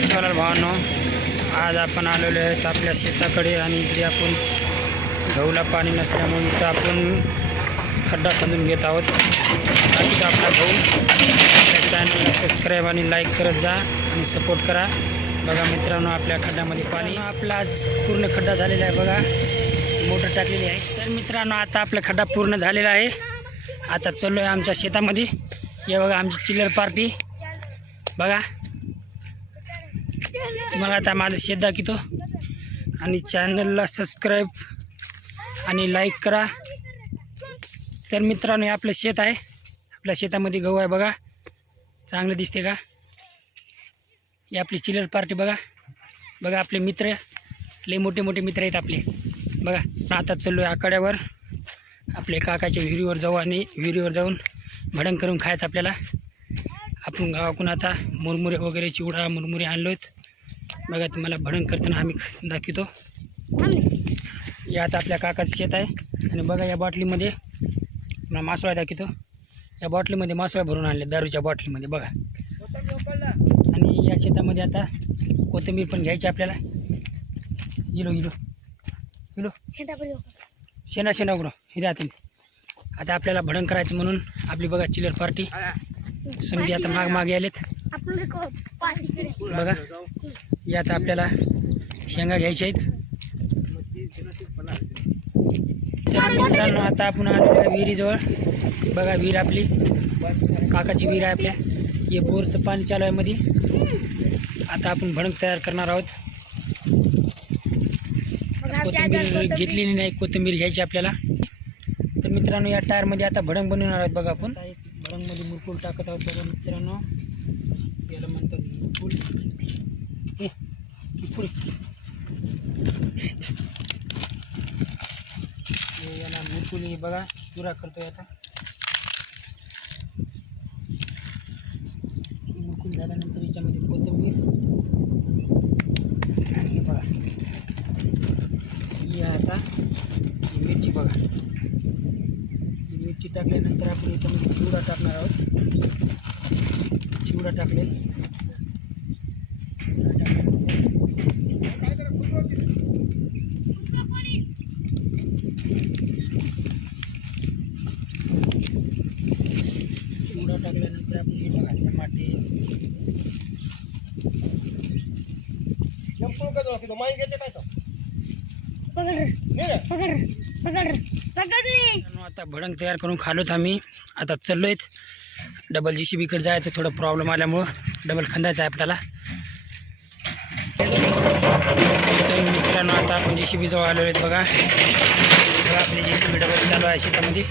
शिवालाल भावांनो, आज आपण आलेलो आहेत आपल्या शेताकडे आणि इकडे आपण गहूला पाणी नसल्यामुळे इथं आपण खड्डा खंदून घेत आहोत. बाकी आपला भाऊ आपल्या चॅनलला सबस्क्राईब आणि लाईक करत जा आणि सपोर्ट करा. बघा मित्रांनो, आपल्या खड्ड्यामध्ये पाणी आपला आज पूर्ण खड्डा झालेला आहे. बघा मोटर टाकलेली आहे. तर मित्रांनो, आता आपला खड्डा पूर्ण झालेला आहे. आता चाललो आहे आमच्या शेतामध्ये. हे बघा आमची चिल्लर पार्टी. बघा तुम्हाला आता माझं शेत दाखवतो आणि चॅनलला सबस्क्राईब आणि लाईक करा. तर मित्रांनो, हे आपलं शेत आहे. आपल्या शेतामध्ये गहू आहे. बघा चांगलं दिसते का? ही आपली चिल्लर पार्टी. बघा बघा आपले मित्र लय मोठे मोठे मित्र आहेत आपले. बघा आता चाललो आहे आकड्यावर. आपले काकाच्या विहिरीवर जाऊ आणि विहिरीवर जाऊन भडंग करून खायचं आपल्याला. आपण गावाकडून आता मुरमुरे वगैरे चिवडा मुरमुरे आणलो आहेत. बघा तुम्हाला भडंग करताना आम्ही दाखवतो. हे आता आपल्या काकाचं शेत आहे. आणि बघा या बाटलीमध्ये मला मासोळा दाखवतो. या बाटलीमध्ये मासोळा भरून आणले दारूच्या बाटलीमध्ये. बघा आणि या शेतामध्ये आता कोथिंबीर पण घ्यायची आपल्याला. इलो इलो इलो शेणा शेणा उघडं हे द्या तुम्ही. आता आपल्याला भडंग करायचं म्हणून आपली बघा चिल्लर पार्टी समजी आता मागे आलेत. बघा हे आता आपल्याला शेंगा घ्यायच्या आहेत. तर मित्रांनो, आता आपण आलेलो आहे विहिरीजवळ. बघा विहीर आपली काकाची विहीर आहे आपल्या. हे बोरचं पाणी चालू आहे मध्ये. आता आपण भडंग तयार करणार आहोत. कोथिंबीर घेतलेली नाही, कोथिंबीर घ्यायची आपल्याला. तर मित्रांनो, या टायरमध्ये आता भडंग बनवणार आहोत. बघा आपण भडंगमध्ये मुरकूल टाकत आहोत. बघा मित्रांनो, याला म्हणतात मुरकूल. याला मुरकूल बघा चुरा करतोय आता. मुरकूल झाल्यानंतर याच्यामध्ये कोथिंबीर आणि बघा ही आता ही मिरची. बघा ही मिरची टाकल्यानंतर आपण याच्यामध्ये चिवडा टाकणार आहोत. चिवडा टाकले. चिवडा टाकल्यानंतर आपण हे बघा टमाटे आता भडंग तयार करून खालोत आम्ही. आता चाललो आहेत डबल JCBकडे जायचं. थोडं प्रॉब्लेम आल्यामुळं डबल खंदायचं आहे आपल्याला. तर मित्रांनो, आता आपण JCB जवळ आलो आहेत. बघा आपली JCB डबल चालू आहे शेतामध्ये.